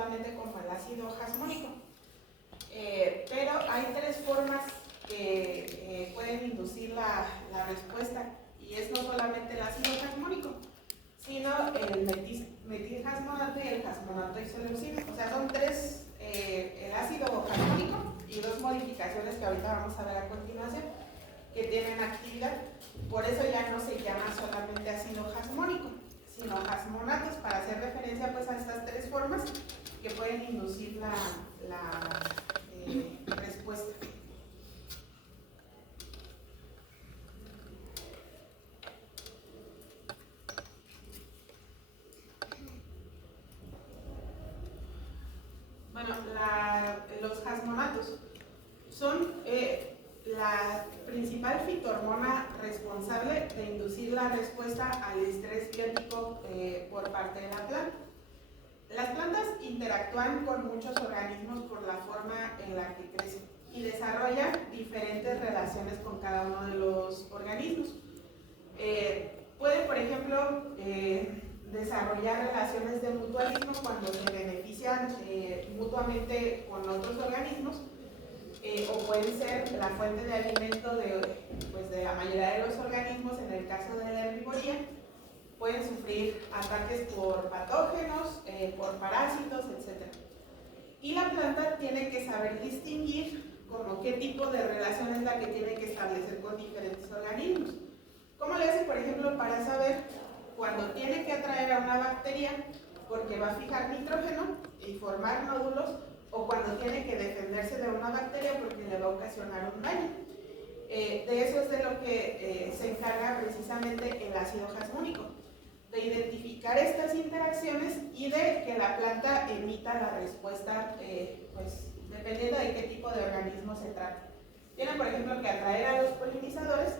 solamente como el ácido jasmónico. Pero hay tres formas que pueden inducir la respuesta, y es no solamente el ácido jasmónico, sino el metilhasmonato y el jasmonato isolerosina. O sea, son tres, el ácido jasmónico y dos modificaciones que ahorita vamos a ver a continuación, que tienen actividad. Por eso ya no se llama solamente ácido jasmónico, sino jasmonatos, para hacer referencia pues a estas tres formas que pueden inducir la respuesta. Bueno, los jasmonatos son la principal fitohormona responsable de inducir la respuesta al estrés biótico por parte de la planta. Las plantas interactúan con muchos organismos por la forma en la que crecen y desarrollan diferentes relaciones con cada uno de los organismos. Pueden, por ejemplo, desarrollar relaciones de mutualismo cuando se benefician mutuamente con otros organismos, o pueden ser la fuente de alimento de la mayoría de los organismos. En el caso de la herbivoría, pueden sufrir ataques por patógenos, por parásitos, etc. Y la planta tiene que saber distinguir como qué tipo de relación es la que tiene que establecer con diferentes organismos. ¿Cómo le hace, por ejemplo, para saber cuando tiene que atraer a una bacteria porque va a fijar nitrógeno y formar nódulos, o cuando tiene que defenderse de una bacteria porque le va a ocasionar un daño? De eso es de lo que se encarga precisamente el ácido jasmónico, de identificar estas interacciones y de que la planta emita la respuesta, pues dependiendo de qué tipo de organismo se trata. Tiene, por ejemplo, que atraer a los polinizadores,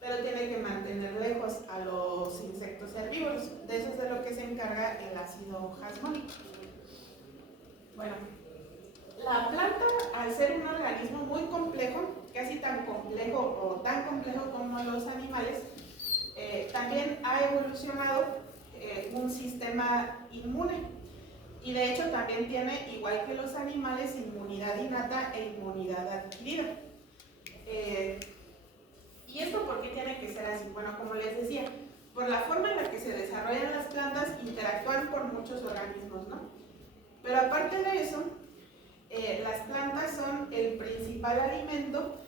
pero tiene que mantener lejos a los insectos herbívoros. De eso es de lo que se encarga el ácido jasmónico. Bueno, la planta, al ser un organismo muy complejo, casi tan complejo o tan complejo como los animales, también ha evolucionado un sistema inmune, y de hecho también tiene, igual que los animales, inmunidad innata e inmunidad adquirida. ¿Y esto por qué tiene que ser así? Bueno, como les decía, por la forma en la que se desarrollan las plantas, interactúan con muchos organismos, ¿no? Pero aparte de eso, las plantas son el principal alimento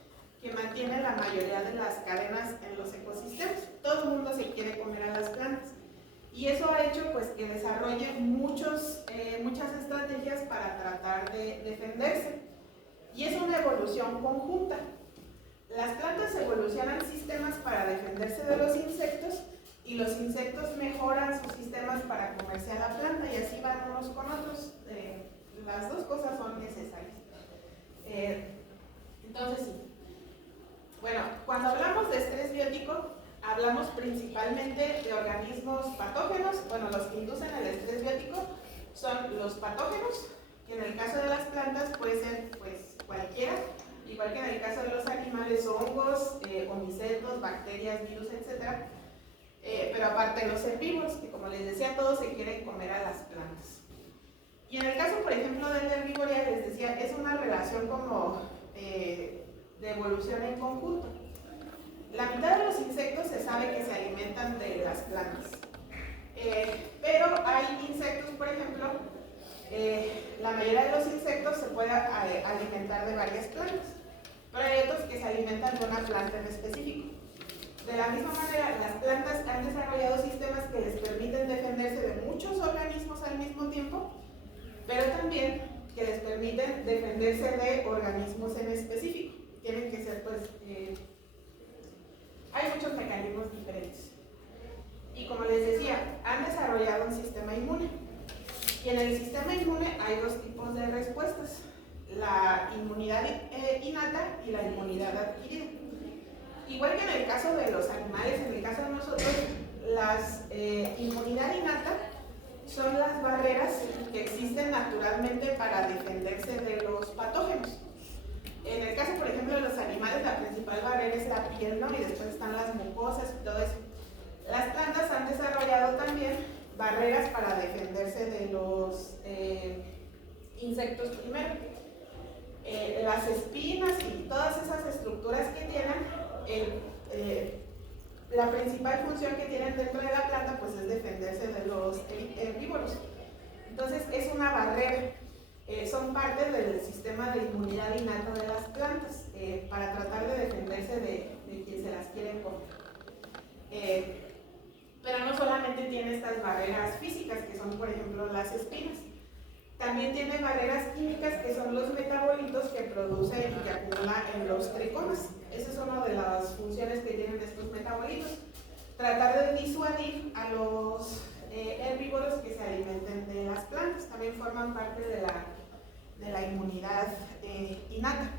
que mantiene la mayoría de las cadenas en los ecosistemas. Todo el mundo se quiere comer a las plantas, y eso ha hecho pues que desarrolle muchas estrategias para tratar de defenderse, y es una evolución conjunta. Las plantas evolucionan sistemas para defenderse de los insectos, y los insectos mejoran sus sistemas para comerse a la planta, y así van unos con otros. Las dos cosas son necesarias. Entonces, sí. Bueno, cuando hablamos de estrés biótico, hablamos principalmente de organismos patógenos. Bueno, los que inducen el estrés biótico son los patógenos, que en el caso de las plantas puede ser pues cualquiera, igual que en el caso de los animales, hongos, omicetos, bacterias, virus, etc. Pero aparte los herbívoros, que como les decía, todos se quieren comer a las plantas. Y en el caso, por ejemplo, de la herbivoría, les decía, es una relación como de evolución en conjunto. La mitad de los insectos se sabe que se alimentan de las plantas, pero hay insectos, por ejemplo, la mayoría de los insectos se puede alimentar de varias plantas, pero hay otros que se alimentan de una planta en específico. De la misma manera, las plantas han desarrollado sistemas que les permiten defenderse de muchos organismos al mismo tiempo, pero también que les permiten defenderse de organismos en específico. Tienen que ser, pues, hay muchos mecanismos diferentes. Y como les decía, han desarrollado un sistema inmune. Y en el sistema inmune hay dos tipos de respuestas: la inmunidad innata y la inmunidad adquirida. Igual que en el caso de los animales, en el caso de nosotros, la inmunidad innata son las barreras que existen naturalmente para defenderse de los patógenos. En el caso, por ejemplo, de los animales, la principal barrera es la piel, ¿no? Y después están las mucosas y todo eso. Las plantas han desarrollado también barreras para defenderse de los insectos primero. Las espinas y todas esas estructuras que tienen, la principal función que tienen dentro de la planta pues es defenderse de los herbívoros. Entonces es una barrera, son parte del sistema de inmunidad innata de las plantas para tratar de defenderse de quien se las quiere comer. Pero no solamente tiene estas barreras físicas que son por ejemplo las espinas, también tiene barreras químicas que son los metabolitos que produce y que acumula en los tricomas. Esa es una de las funciones que tienen estos metabolitos. Tratar de disuadir a los herbívoros que se alimenten de las plantas. También forman parte de la inmunidad innata.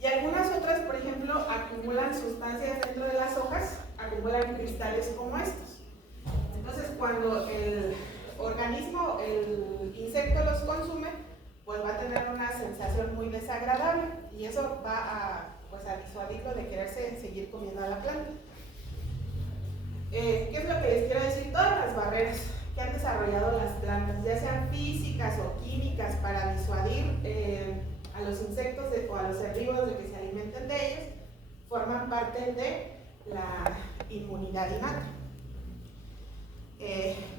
Y algunas otras, por ejemplo, acumulan sustancias dentro de las hojas, acumulan cristales como estos. Entonces, cuando el organismo, el insecto los consume, pues va a tener una sensación muy desagradable y eso va a disuadirlo de quererse seguir comiendo a la planta. ¿Qué es lo que les quiero decir? Todas las barreras que han desarrollado las plantas, ya sean físicas o químicas, para disuadir a los insectos o a los herbívoros de que se alimenten de ellos, forman parte de la inmunidad innata.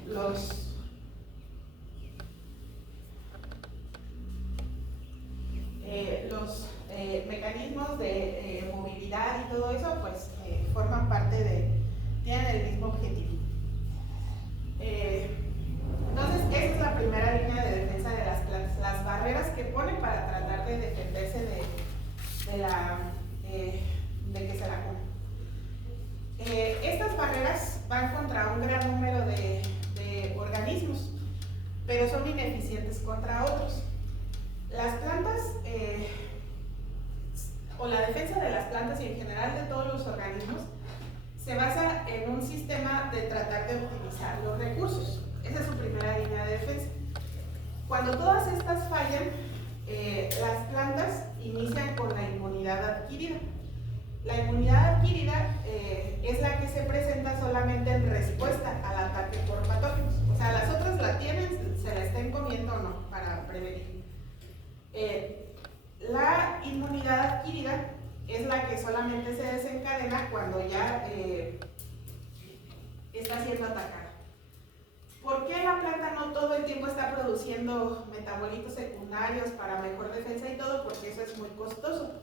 Los mecanismos de movilidad y todo eso pues forman parte tienen el mismo objetivo. Entonces esa es la primera línea de defensa de las plantas, las barreras que ponen para tratar de defenderse de que se la coman. Estas barreras van contra un gran número de organismos, pero son ineficientes contra otros. Las plantas, o la defensa de las plantas y en general de todos los organismos, se basa en un sistema de tratar de optimizar los recursos. Esa es su primera línea de defensa. Cuando todas estas fallan, las plantas inician con la inmunidad adquirida. La inmunidad adquirida es la que se presenta solamente en respuesta al ataque por patógenos. O sea, las otras la tienen, se la estén comiendo o no, para prevenir. La inmunidad adquirida es la que solamente se desencadena cuando ya está siendo atacada. ¿Por qué la planta no todo el tiempo está produciendo metabolitos secundarios para mejor defensa y todo? Porque eso es muy costoso.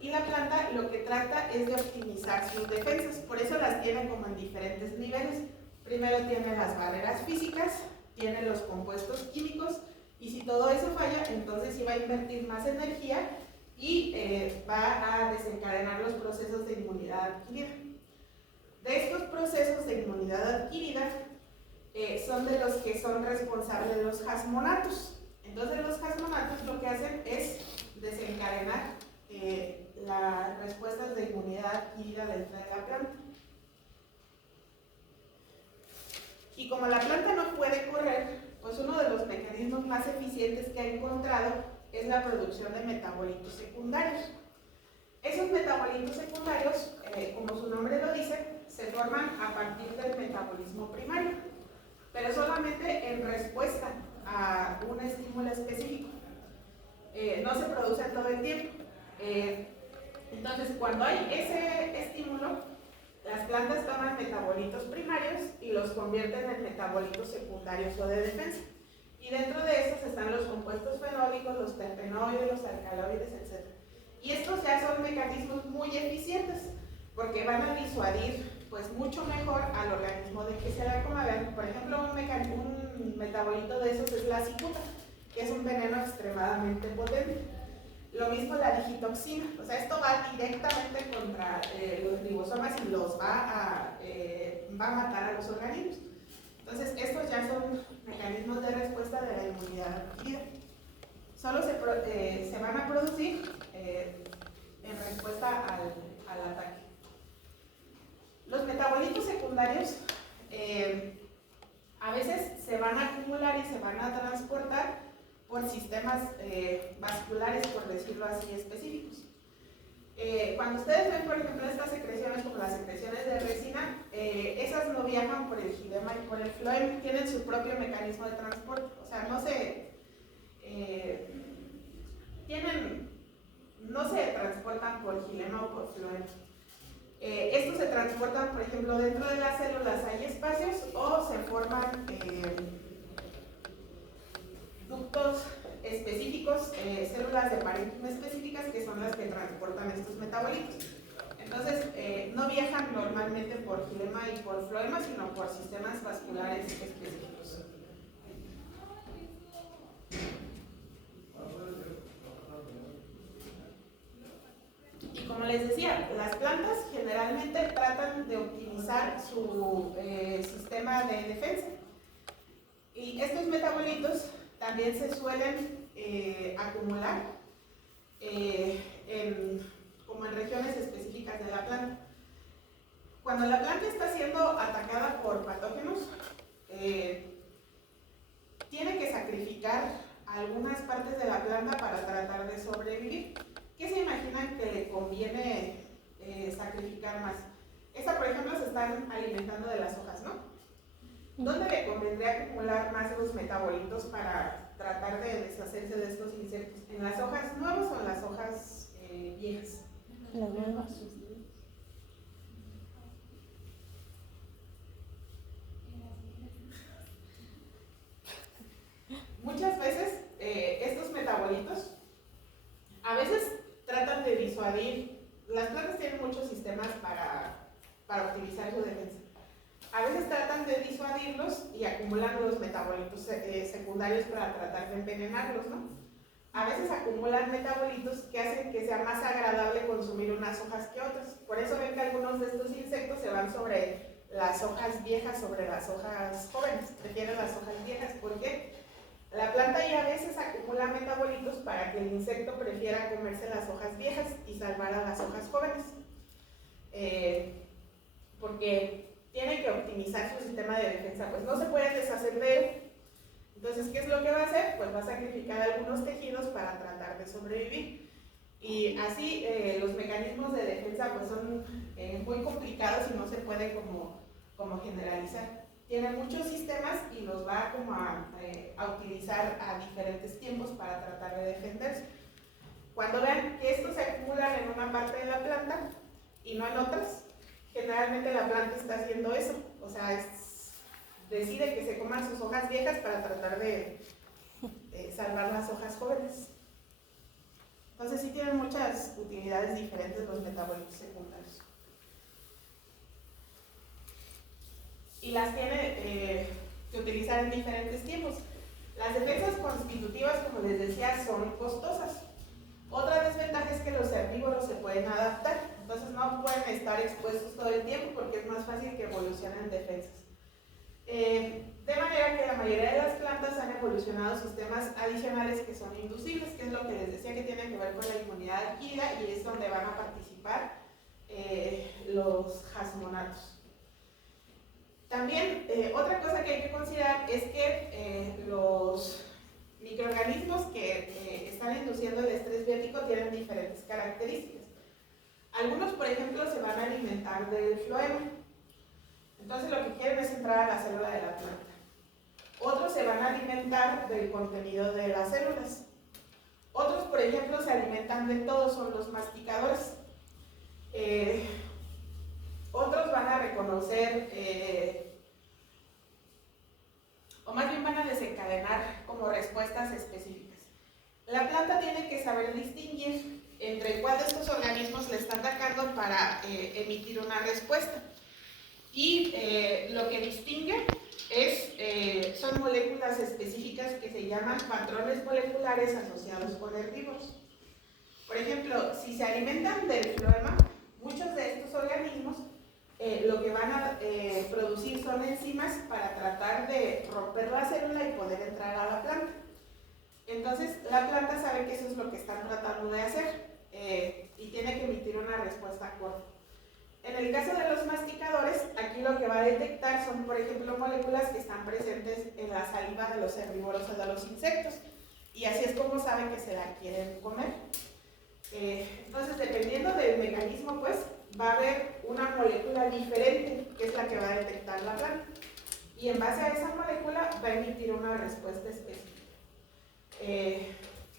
Y la planta lo que trata es de optimizar sus defensas, por eso las tiene como en diferentes niveles. Primero tiene las barreras físicas, tiene los compuestos químicos, y si todo eso falla, entonces sí va a invertir más energía y va a desencadenar los procesos de inmunidad adquirida. De estos procesos de inmunidad adquirida son de los que son responsables los jasmonatos. Entonces los jasmonatos lo que hacen es desencadenar las respuestas de inmunidad adquirida dentro de la planta. Y como la planta no puede correr, pues uno de los mecanismos más eficientes que ha encontrado es la producción de metabolitos secundarios. Esos metabolitos secundarios, como su nombre lo dice, se forman a partir del metabolismo primario, pero solamente en respuesta a un estímulo específico. No se producen todo el tiempo. Entonces, cuando hay ese estímulo, las plantas toman metabolitos primarios y los convierten en metabolitos secundarios o de defensa. Y dentro de esos están los compuestos fenólicos, los terpenoides, los alcaloides, etc. Y estos ya son mecanismos muy eficientes porque van a disuadir pues mucho mejor al organismo de que se la coma. Por ejemplo, un metabolito de esos es la cicuta, que es un veneno extremadamente potente. Lo mismo la digitoxina, o sea, esto va directamente contra los ribosomas y los va a matar a los organismos. Entonces, estos ya son mecanismos de respuesta de la inmunidad adquirida. Solo se van a producir en respuesta al ataque. Los metabolitos secundarios a veces se van a acumular y se van a transportar por sistemas vasculares, por decirlo así, específicos. Cuando ustedes ven, por ejemplo, estas secreciones como las secreciones de resina, esas no viajan por el gilema y por el floema, tienen su propio mecanismo de transporte, o sea, no se transportan, por ejemplo, dentro de las células hay espacios o se forman ductos específicos, células de parénquima específicas que son las que transportan estos metabolitos. Entonces, no viajan normalmente por filema y por floema, sino por sistemas vasculares específicos. Y como les decía, las plantas generalmente tratan de optimizar su sistema de defensa. Y estos metabolitos también se suelen acumular como en regiones específicas de la planta. Cuando la planta está siendo atacada por patógenos, tiene que sacrificar algunas partes de la planta para tratar de sobrevivir. ¿Qué se imaginan que le conviene sacrificar más? Esta, por ejemplo, se están alimentando de las hojas, ¿no? ¿Dónde le convendría acumular más los metabolitos para tratar de deshacerse de estos insectos? ¿En las hojas nuevas o en las hojas viejas? Las nuevas. Muchas veces estos metabolitos a veces tratan de disuadir. Las plantas tienen muchos sistemas para optimizar su defensa. A veces tratan de disuadirlos y acumulan los metabolitos secundarios para tratar de envenenarlos, ¿no? A veces acumulan metabolitos que hacen que sea más agradable consumir unas hojas que otras. Por eso ven que algunos de estos insectos se van sobre las hojas viejas, sobre las hojas jóvenes. Prefieren las hojas viejas. ¿Por qué? La planta ya a veces acumula metabolitos para que el insecto prefiera comerse las hojas viejas y salvar a las hojas jóvenes. Porque tiene que optimizar su sistema de defensa, pues no se puede deshacer de él. Entonces, ¿qué es lo que va a hacer? Pues va a sacrificar algunos tejidos para tratar de sobrevivir. Y así los mecanismos de defensa pues son muy complicados y no se puede como generalizar. Tiene muchos sistemas y los va como a utilizar a diferentes tiempos para tratar de defenderse. Cuando vean que estos se acumulan en una parte de la planta y no en otras, generalmente la planta está haciendo eso, o sea, decide que se coman sus hojas viejas para tratar de salvar las hojas jóvenes. Entonces sí tienen muchas utilidades diferentes los metabolitos secundarios. Y las tiene que utilizar en diferentes tiempos. Las defensas constitutivas, como les decía, son costosas. Otra desventaja es que los herbívoros se pueden adaptar, entonces no pueden estar expuestos todo el tiempo porque es más fácil que evolucionen defensas. De manera que la mayoría de las plantas han evolucionado sistemas adicionales que son inducibles, que es lo que les decía que tiene que ver con la inmunidad adquirida y es donde van a participar los jasmonatos. También otra cosa que hay que considerar es que los microorganismos que están induciendo el estrés biótico tienen diferentes características. Algunos, por ejemplo, se van a alimentar del floema. Entonces lo que quieren es entrar a la célula de la planta. Otros se van a alimentar del contenido de las células. Otros, por ejemplo, se alimentan de todo, son los masticadores. Otros van a reconocer, o más bien van a desencadenar como respuestas específicas. La planta tiene que saber distinguir entre cuál de estos organismos le está atacando para emitir una respuesta. Y lo que distingue son moléculas específicas que se llaman patrones moleculares asociados con herbívoros. Por ejemplo, si se alimentan del floema, muchos de estos organismos lo que van a producir son enzimas para tratar de romper la célula y poder entrar a la planta. Entonces, la planta sabe que eso es lo que están tratando de hacer y tiene que emitir una respuesta corta. En el caso de los masticadores, aquí lo que va a detectar son, por ejemplo, moléculas que están presentes en la saliva de los herbívoros o de los insectos. Y así es como saben que se la quieren comer. Entonces, dependiendo del mecanismo, pues, va a haber una molécula diferente, que es la que va a detectar la planta. Y en base a esa molécula va a emitir una respuesta específica.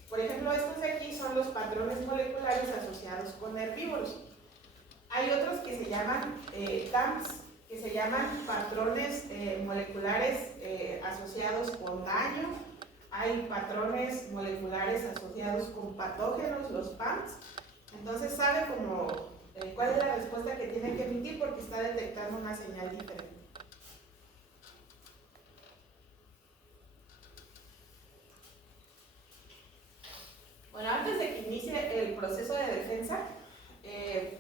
Por ejemplo, estos de aquí son los patrones moleculares asociados con herbívoros. Hay otros que se llaman TAMS, que se llaman patrones moleculares asociados con daño. Hay patrones moleculares asociados con patógenos, los PAMs. Entonces sabe cuál es la respuesta que tiene que emitir porque está detectando una señal diferente. Bueno, antes de que inicie el proceso de defensa,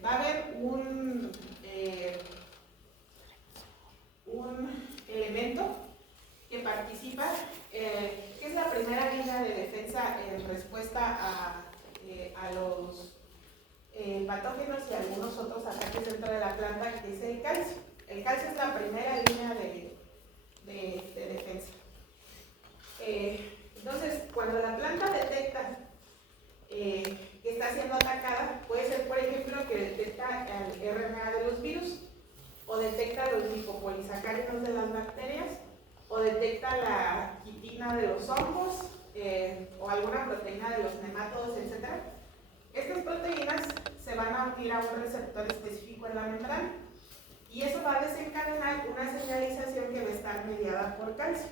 va a haber un elemento que participa, que es la primera línea de defensa en respuesta a los patógenos y algunos otros ataques dentro de la planta, que es el calcio. El calcio es la primera línea de defensa. Entonces, cuando la planta detecta que está siendo atacada, puede ser, por ejemplo, que detecta el RNA de los virus, o detecta los lipopolisacáridos de las bacterias, o detecta la quitina de los hongos, o alguna proteína de los nemátodos, etc. Estas proteínas se van a unir a un receptor específico en la membrana, y eso va a desencadenar una señalización que va a estar mediada por calcio.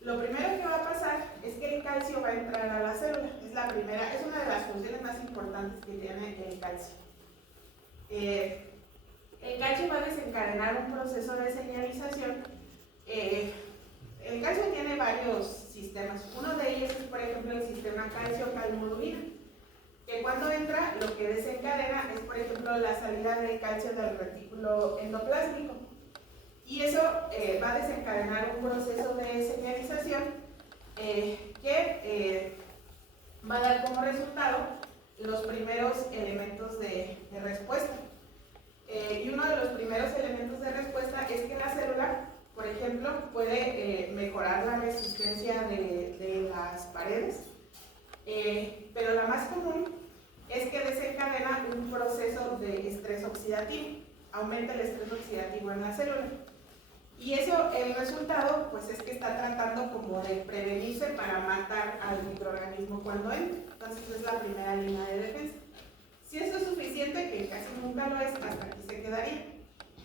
Lo primero que va a pasar es que el calcio va a entrar a la célula. Es una de las funciones más importantes que tiene el calcio. El calcio va a desencadenar un proceso de señalización. El calcio tiene varios sistemas. Uno de ellos es, por ejemplo, el sistema calcio-calmodulina, que cuando entra, lo que desencadena es, por ejemplo, la salida de calcio del retículo endoplásmico. Y eso va a desencadenar un proceso de señalización que va a dar como resultado los primeros elementos de respuesta. Y uno de los primeros elementos de respuesta es que la célula, por ejemplo, puede mejorar la resistencia de las paredes, pero la más común es que desencadena un proceso de estrés oxidativo, aumenta el estrés oxidativo en la célula. Y eso, el resultado, pues es que está tratando como de prevenirse para matar al microorganismo cuando entra. Entonces es la primera línea de defensa. Si eso es suficiente, que casi nunca lo es, hasta aquí se quedaría.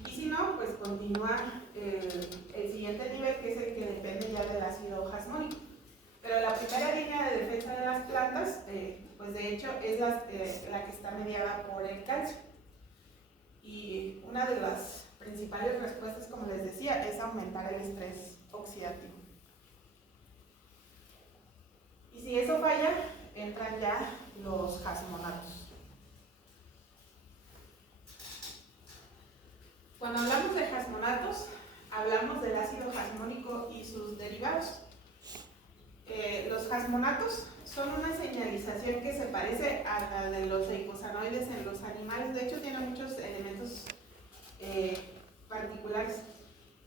Y si no, pues continúa el siguiente nivel, que es el que depende ya del ácido jasmónico. Pero la primera línea de defensa de las plantas, pues de hecho es la que está mediada por el calcio. Y una de las principales respuestas, como les decía, es aumentar el estrés oxidativo. Y si eso falla, entran ya los jasmonatos. Cuando hablamos de jasmonatos, hablamos del ácido jasmónico y sus derivados. Los jasmonatos son una señalización que se parece a la de los eicosanoides en los animales. De hecho, tiene muchos elementos particulares.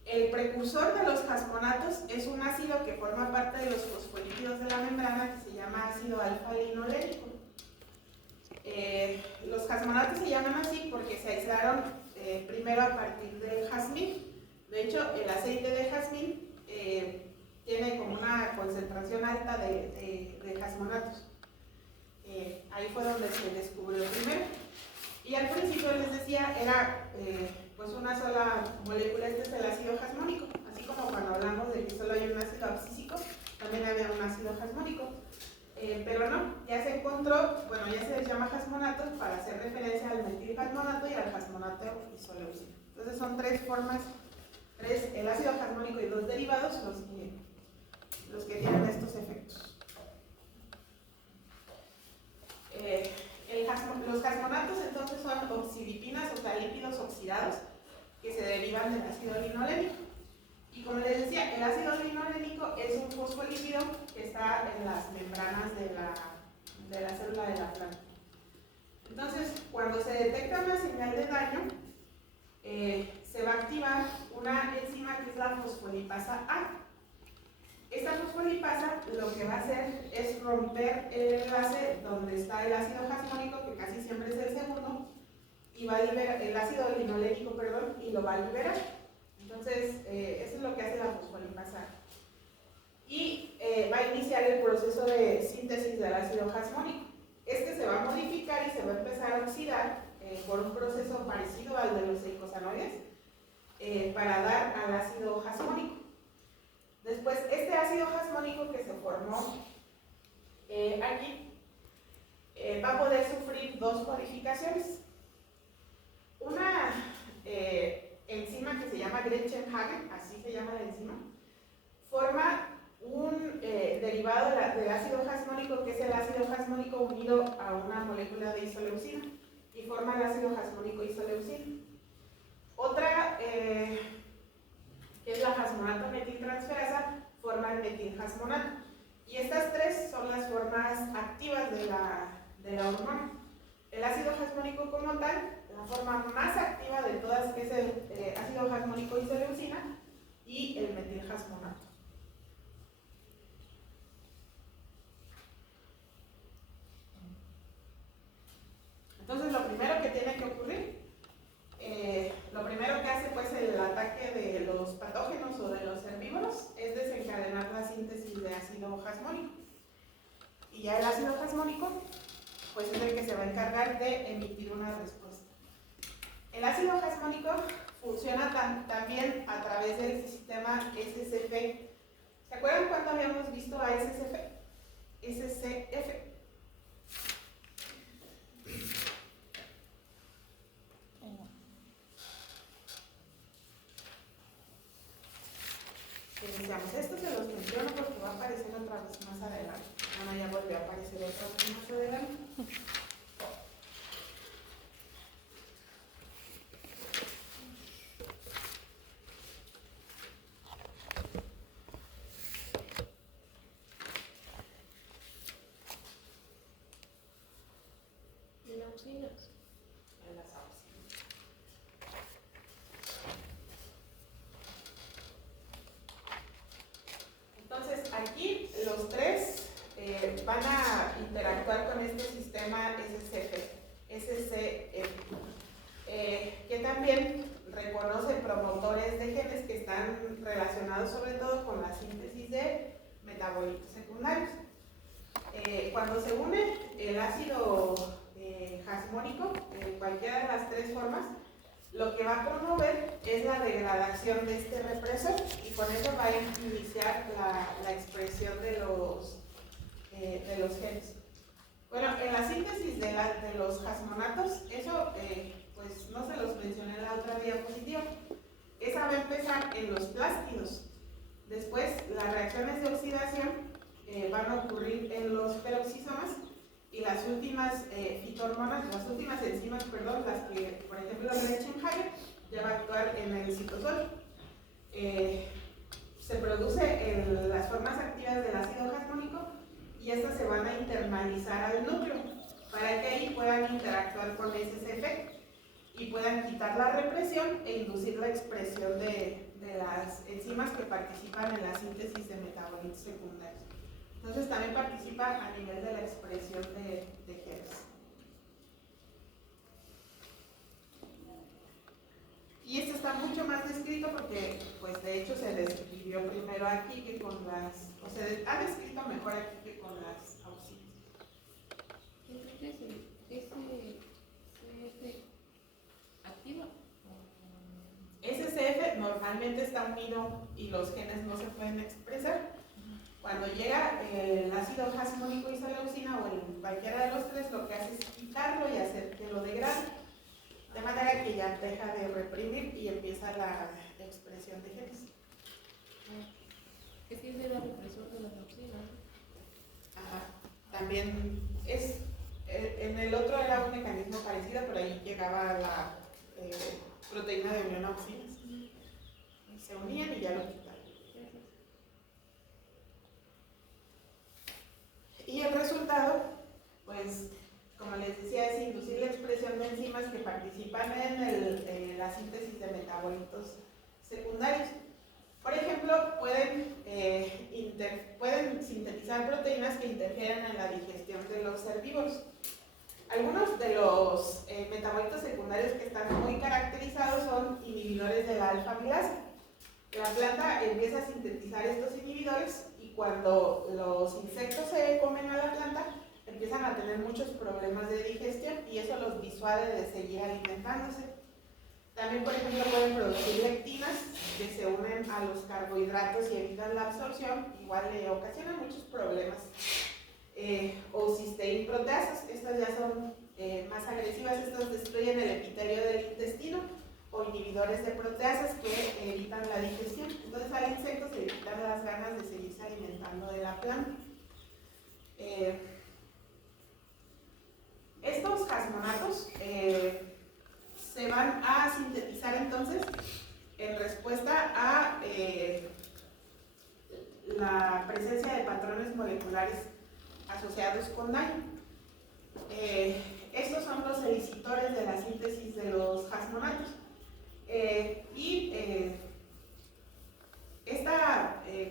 El precursor de los jasmonatos es un ácido que forma parte de los fosfolípidos de la membrana, que se llama ácido alfa-linolénico. Los jasmonatos se llaman así porque se aislaron primero a partir del jazmín. De hecho, el aceite de jazmín tiene como una concentración alta de jasmonatos. Ahí fue donde se descubrió primero. Y al principio les decía, era pues una sola molécula, este es el ácido jasmónico. Así como cuando hablamos de que solo hay un ácido abscísico, también había un ácido jasmónico. Pero no, ya se encontró, bueno, ya se les llama jasmonatos para hacer referencia al metiljasmonato y al jasmonato isoleucino. Entonces son tres formas, el ácido jasmónico y dos derivados los que tienen estos efectos. Los jasmonatos entonces son oxidipinas, o sea, lípidos oxidados que se derivan del ácido linolénico. Y como les decía, el ácido linolénico es un fosfolípido que está en las membranas de la célula de la planta. Entonces, cuando se detecta una señal de daño, se va a activar una enzima que es la fosfolipasa A. Esta fosfolipasa lo que va a hacer es romper el enlace donde está el ácido jasmónico, que casi siempre es el segundo, y va a liberar el ácido linolénico, perdón, y lo va a liberar. Entonces, eso es lo que hace la fosfolipasa. Y va a iniciar el proceso de síntesis del ácido jasmónico. Este se va a modificar y se va a empezar a oxidar por un proceso parecido al de los eicosanoides para dar al ácido jasmónico. Después, este ácido jasmónico que se formó aquí va a poder sufrir dos modificaciones. Una enzima que se llama Gretchen-Hagen, así se llama la enzima, forma un derivado del ácido jasmónico, que es el ácido jasmónico unido a una molécula de isoleucina, y forma el ácido jasmónico isoleucina. Otra, que es la jasmonato metiltransferasa, forma el metilhasmonato. Y estas tres son las formas activas de la hormona. El ácido jasmónico como tal, la forma más activa de todas, que es el ácido jasmónico isoleucina, y el metilhasmonato. Entonces, lo primero que tiene que ocurrir, lo primero que hace pues el ataque de los patógenos o de los herbívoros es desencadenar la síntesis de ácido jasmónico. Y ya el ácido jasmónico pues es el que se va a encargar de emitir una respuesta. El ácido jasmónico funciona también a través del sistema SCF. ¿Se acuerdan cuando habíamos visto a SCF? SCF. Iniciamos. Esto se los menciono porque va a aparecer otra vez más adelante. Bueno, ya volvió a aparecer otra vez más adelante. En las auxinas. En las auxinas. Entonces, aquí los tres van a interactuar con este sistema SCF, que también reconoce promotores de genes que están relacionados sobre todo con la síntesis de metabolitos secundarios. Cuando se une el ácido jasmónico, en cualquiera de las tres formas, lo que va a promover es la degradación de este represor y con eso va a iniciar la expresión de los genes. Bueno, en la síntesis de los jasmonatos, eso pues no se los mencioné en la otra diapositiva, esa va a empezar en los plásmidos. Después, las reacciones de oxidación van a ocurrir en los peroxisomas y las últimas fitohormonas, las últimas enzimas, perdón, las que, por ejemplo, la Gretchen-Hagen ya va a actuar en el citosol. Se produce en las formas activas del ácido jasmónico y estas se van a internalizar al núcleo para que ahí puedan interactuar con SCF y puedan quitar la represión e inducir la expresión de las enzimas que participan en la síntesis de metabolitos secundarios. Entonces también participa a nivel de la expresión de genes. Y esto está mucho más descrito porque, pues de hecho, se describió primero aquí que con las, o se ha descrito mejor aquí que con las auxinas. ¿Activa? SCF normalmente está unido y los genes no se pueden expresar. Cuando llega el ácido jasmónico isoleucina o cualquiera de los tres, lo que hace es quitarlo y hacer que lo degrade, de manera que ya deja de reprimir y empieza la expresión de genes. ¿Qué tiene la represión de las auxinas? Ajá. También es, en el otro era un mecanismo parecido, pero ahí llegaba la proteína de unión a auxinas. Se unían y ya lo quitaban. Y el resultado, pues, como les decía, es inducir la expresión de enzimas que participan en la síntesis de metabolitos secundarios. Por ejemplo, pueden sintetizar proteínas que interfieren en la digestión de los herbívoros. Algunos de los metabolitos secundarios que están muy caracterizados son inhibidores de la alfa-amilasa. La planta empieza a sintetizar estos inhibidores y cuando los insectos se comen a la planta, empieza empiezan a tener muchos problemas de digestión y eso los disuade de seguir alimentándose. También, por ejemplo, pueden producir lectinas que se unen a los carbohidratos y evitan la absorción, igual le ocasionan muchos problemas. O cisteína proteasas, estas ya son más agresivas, estas destruyen el epitelio del intestino, o inhibidores de proteasas que evitan la digestión. Entonces al insecto se le quitan las ganas de seguirse alimentando de la planta. Estos jasmonatos se van a sintetizar entonces en respuesta a la presencia de patrones moleculares asociados con daño. Estos son los elicitores de la síntesis de los jasmonatos.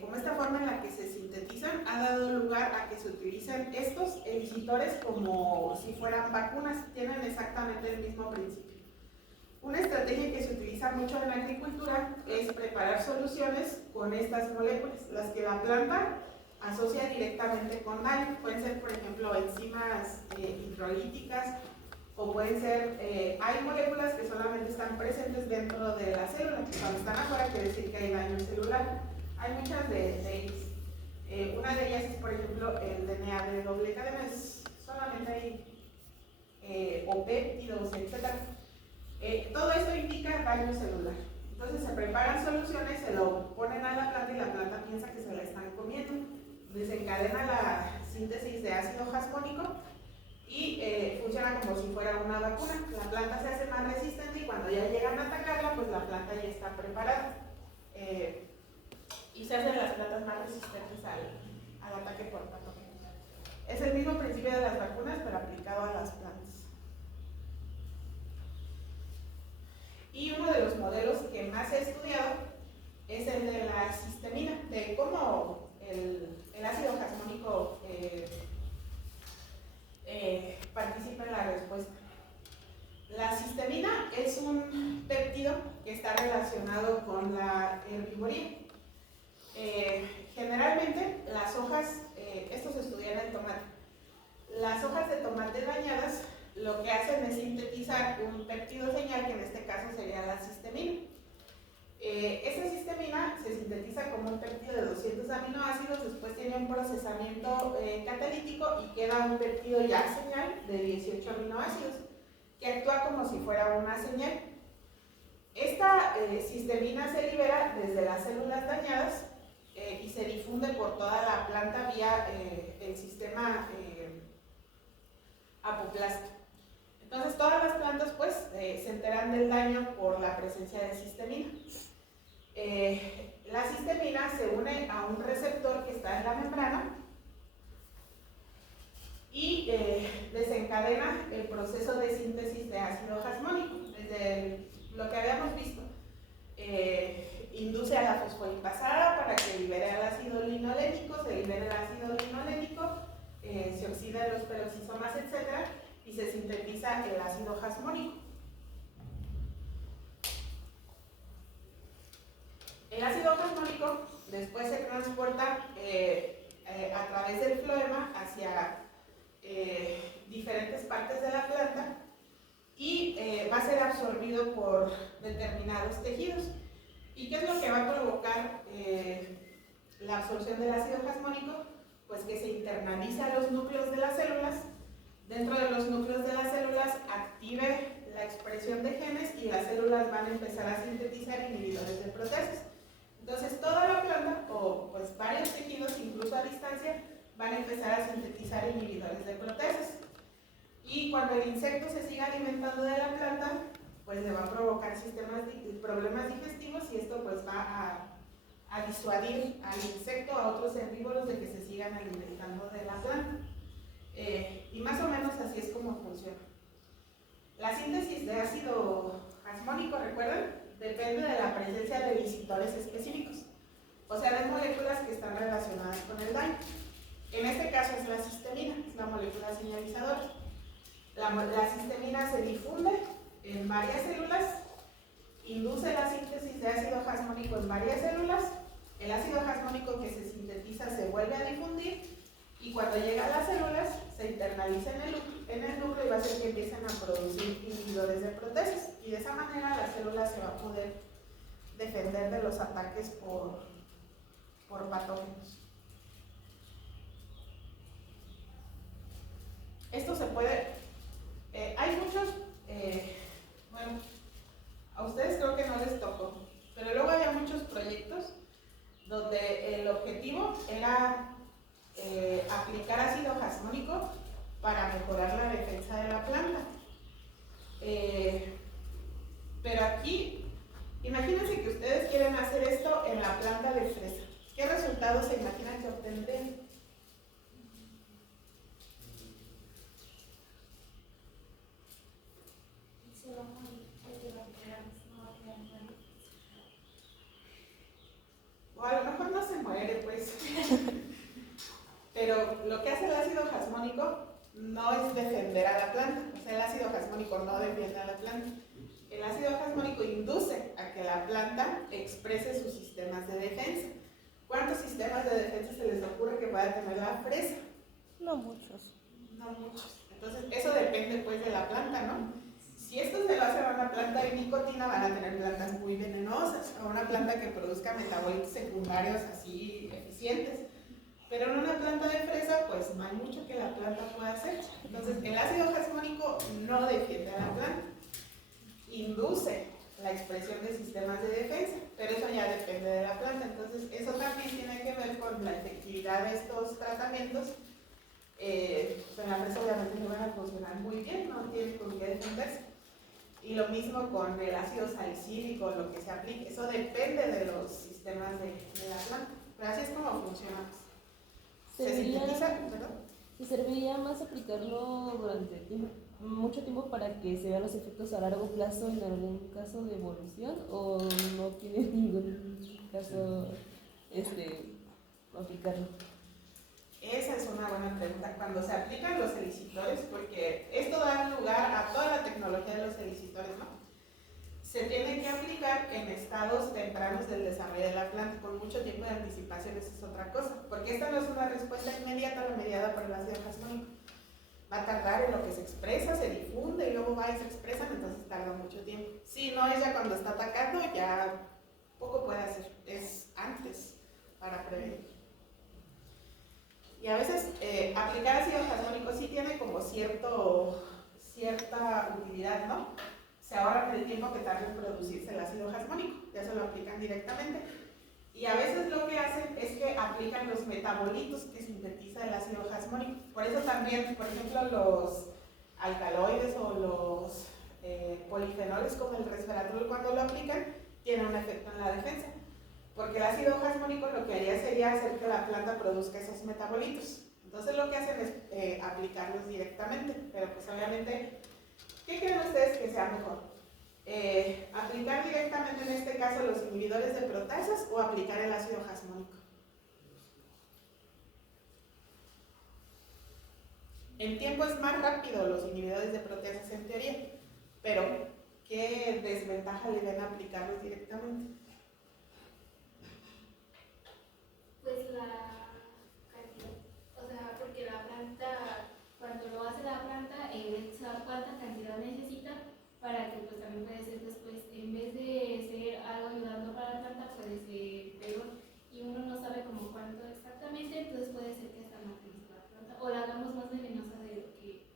Como esta forma en la que se sintetizan ha dado lugar a que se utilicen estos elicitores como si fueran vacunas, tienen exactamente el mismo principio. Una estrategia que se utiliza mucho en la agricultura es preparar soluciones con estas moléculas, las que la planta asocia directamente con daño. Pueden ser, por ejemplo, enzimas hidrolíticas, o pueden ser, hay moléculas que solamente están presentes dentro de la célula, cuando están afuera quiere decir que hay daño celular. Hay muchas de ellas. Una de ellas es, por ejemplo, el DNA de doble cadena, solamente hay o péptidos, etc. Todo esto indica daño celular. Entonces se preparan soluciones, se lo ponen a la planta y la planta piensa que se la están comiendo. Desencadena la síntesis de ácido jasmónico y funciona como si fuera una vacuna. La planta se hace más resistente y cuando ya llegan a atacarla, pues la planta ya está preparada. Y se hacen las plantas más resistentes al ataque por patógenos. Es el mismo principio de las vacunas, pero aplicado a las plantas. Y uno de los modelos que más he estudiado es el de la cistemina, de cómo el ácido jasmónico participa en la respuesta. La cistemina es un péptido que está relacionado con la herbivoría. Generalmente las hojas, esto se estudia en el tomate, las hojas de tomate dañadas lo que hacen es sintetizar un péptido señal, que en este caso sería la cistemina. Esa cistemina se sintetiza como un péptido de 200 aminoácidos, después tiene un procesamiento catalítico y queda un péptido ya señal de 18 aminoácidos, que actúa como si fuera una señal. Esta cistemina se libera desde las células dañadas y se difunde por toda la planta vía el sistema apoplástico. Entonces todas las plantas pues se enteran del daño por la presencia de cistemina. La cistemina se une a un receptor que está en la membrana y desencadena el proceso de síntesis de ácido jasmónico. Desde lo que habíamos visto, induce a la fosfolipasada para que libere el ácido linolénico, se libera el ácido linolénico, se oxidan los peroxisomas, etc. y se sintetiza el ácido jasmónico. El ácido jasmónico después se transporta a través del floema hacia diferentes partes de la planta y va a ser absorbido por determinados tejidos. ¿Y qué es lo que va a provocar la absorción del ácido jasmónico? Pues que se internaliza a los núcleos de las células. Dentro de los núcleos de las células active la expresión de genes y las células van a empezar a sintetizar inhibidores de proteasas. Entonces toda la planta, o pues varios tejidos, incluso a distancia, van a empezar a sintetizar inhibidores de proteasas. Y cuando el insecto se siga alimentando de la planta, pues le va a provocar problemas digestivos y esto pues va a disuadir al insecto, a otros herbívoros de que se sigan alimentando de la planta. Y más o menos así es como funciona. La síntesis de ácido jasmónico, ¿recuerdan? Depende de la presencia de elicitores específicos, o sea, de moléculas que están relacionadas con el daño. En este caso es la cistemina, es la molécula señalizadora. La cistemina se difunde en varias células, induce la síntesis de ácido jasmónico en varias células, el ácido jasmónico que se sintetiza se vuelve a difundir y cuando llega a las células se internaliza en el núcleo y va a hacer que empiecen a producir inhibidores de proteasas. Y de esa manera la célula se va a poder defender de los ataques por patógenos. Esto se puede, hay muchos, bueno, a ustedes creo que no les tocó, pero luego había muchos proyectos donde el objetivo era aplicar ácido jasmónico para mejorar la defensa de la planta. Pero aquí, imagínense que ustedes quieren hacer esto en la planta de fresa. ¿Qué resultados se imaginan que obtendrían? O a lo mejor no se muere, pues. Pero lo que hace el ácido jasmónico no es defender a la planta. O sea, el ácido jasmónico no defiende a la planta. El ácido jasmónico induce a que la planta exprese sus sistemas de defensa. ¿Cuántos sistemas de defensa se les ocurre que pueda tener la fresa? No muchos. No muchos. Entonces, eso depende pues de la planta, ¿no? Si esto se lo hace a una planta de nicotina, van a tener plantas muy venenosas, a una planta que produzca metabolitos secundarios así eficientes. Pero en una planta de fresa, pues no hay mucho que la planta pueda hacer. Entonces, el ácido jasmónico no defiende a la planta, induce la expresión de sistemas de defensa, pero eso ya depende de la planta. Entonces, eso también tiene que ver con la efectividad de estos tratamientos. En la fresa obviamente no van a funcionar muy bien, no tienen con qué defenderse. Y lo mismo con el ácido salicílico, lo que se aplique, eso depende de los sistemas de la planta. Pero así es como funciona. Se sintetiza, ¿perdón? ¿Se serviría más aplicarlo durante mucho tiempo para que se vean los efectos a largo plazo en algún caso de evolución o no tiene ningún caso aplicarlo? Esa es una buena pregunta. Cuando se aplican los helicitores, porque esto da lugar a toda la tecnología de los helicitores, ¿no? Se tienen que aplicar en estados tempranos del desarrollo de la planta, con mucho tiempo de anticipación, esa es otra cosa. Porque esta no es una respuesta inmediata, la mediada por el ácido jasmónico. Va a tardar en lo que se expresa, se difunde y luego va y se expresa, entonces tarda mucho tiempo. Si no es ya cuando está atacando, ya poco puede hacer, es antes para prevenir. Y a veces aplicar ácido jasmónico sí tiene como cierta utilidad, ¿no? Se ahorran el tiempo que tarda en producirse el ácido jasmónico, ya se lo aplican directamente. Y a veces lo que hacen es que aplican los metabolitos que sintetiza el ácido jasmónico. Por eso también, por ejemplo, los alcaloides o los polifenoles como el resveratrol, cuando lo aplican, tienen un efecto en la defensa. Porque el ácido jasmónico lo que haría sería hacer que la planta produzca esos metabolitos. Entonces lo que hacen es aplicarlos directamente. Pero pues obviamente, ¿qué creen ustedes que sea mejor? ¿Aplicar directamente en este caso los inhibidores de proteasas o aplicar el ácido jasmónico? En tiempo es más rápido los inhibidores de proteasas en teoría, pero ¿qué desventaja le ven a aplicarlos directamente? Pues la cantidad, o sea, porque la planta, cuando lo hace la planta, sabe cuánta cantidad necesita para que pues también puede ser después, en vez de ser algo ayudando para la planta, puede ser peor y uno no sabe como cuánto exactamente, entonces puede ser que hasta matemos la planta o la hagamos más venenosa de lo que...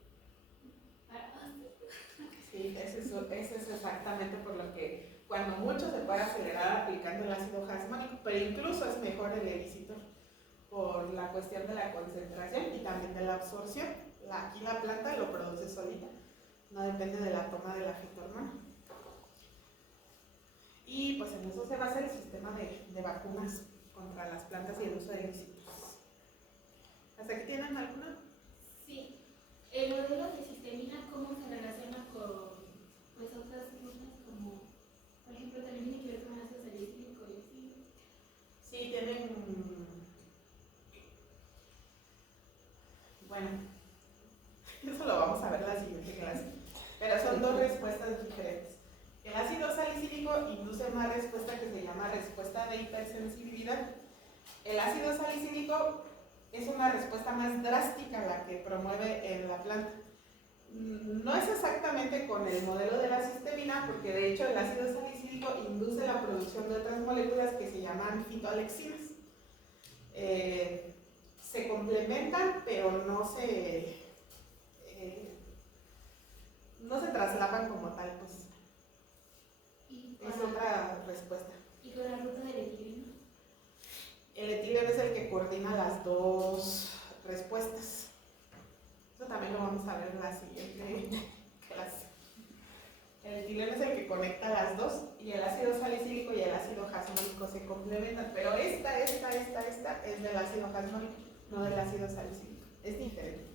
Sí, eso es exactamente por lo que cuando mucho se puede acelerar aplicando el ácido jasmónico, pero incluso es mejor el elicitor por la cuestión de la concentración y también de la absorción. Aquí la planta lo produce solita, no depende de la toma de la fitohormona. Y pues en eso se basa el sistema de vacunas contra las plantas y el uso de herbicidas. ¿Hasta aquí tienen alguna? Sí, el modelo de sistemina, ¿cómo se relaciona con pues otras cosas como, por ejemplo, también tiene que ver con ácido salicílico y así? Sí, tienen, bueno, eso lo vamos a ver en la siguiente clase, pero son dos respuestas diferentes. El ácido salicílico induce una respuesta que se llama respuesta de hipersensibilidad. El ácido salicílico es una respuesta más drástica la que promueve en la planta. No es exactamente con el modelo de la cistemina, porque de hecho el ácido salicílico induce la producción de otras moléculas que se llaman fitoalexinas. Se complementan, pero no se traslapan como tal, pues. Es otra respuesta. ¿Y con la ruta del etileno? El etileno es el que coordina las dos respuestas. Eso también lo vamos a ver en la siguiente clase. El etileno es el que conecta las dos y el ácido salicílico y el ácido jasmólico se complementan, pero esta es del ácido jasmólico, no del ácido salicílico. Es diferente.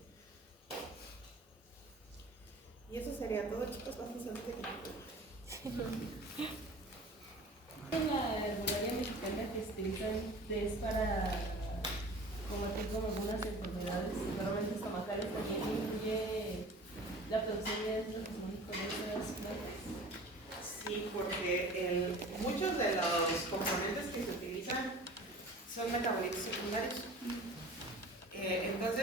Y eso sería todo, chicos. Vamos a ver. En la herbolaria mexicana que se utiliza es para combatir como algunas enfermedades, normalmente estomacales, también incluye la producción de ácido jasmólico de esas plantas. Sí, porque muchos de los componentes que se utilizan son metabolitos secundarios. Entonces,